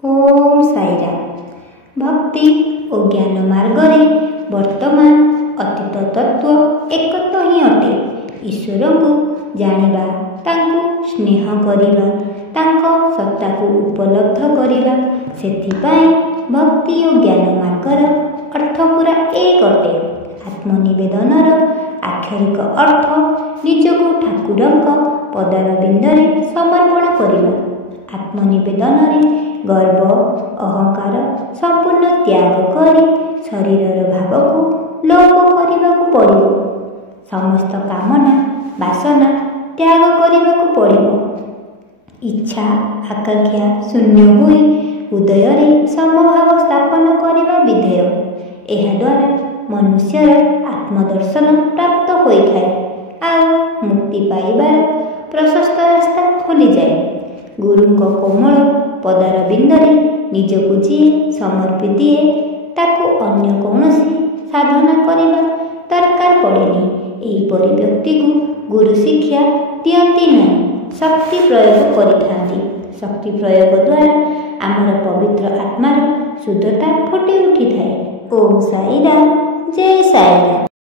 ओम साईराम। भक्ति और ज्ञान मार्गरे वर्तमान अतीत तत्व एक तो ही अटे। ईश्वर को जानिबा, तांको स्नेह करिबा, तांको सत्ता को उपलब्ध करिबा, सेथिपाई भक्ति और ज्ञान मार्गर अर्थ पूरा एक अटे। आत्मनिवेदनर आक्षरिक अर्थ निजको ठाकुरंक पदारविंदरे समर्पण करिबा। आत्मनिवेदन गर्व अहंकार संपूर्ण त्याग करी शरीरर भाव को लोप करने को पड़िबो। समस्त कामना वासना त्याग करने को पड़िबो। इच्छा आकांक्षा शून्य हुई हृदय रे समभाव स्थापन करने विधेय। यह द्वारा मनुष्यर आत्मदर्शन प्राप्त होइଥାଏ आ मुक्ति पाइबार प्रशस्त रास्ता खोली जाए। गुरुंक कोमल पदारविंदरे निजको जी समर्पी दिए, ताको अन्य कौनसी साधना करने दरकार पड़ेनी। एहीपरि व्यक्ति को गुरु शिक्षा दियंती नहीं, शक्ति प्रयोग करिथांती। शक्ति प्रयोग द्वारा आमर पवित्र आत्मार शुद्धता फुटी उठी थाए। ओम साईराम, जय साईराम।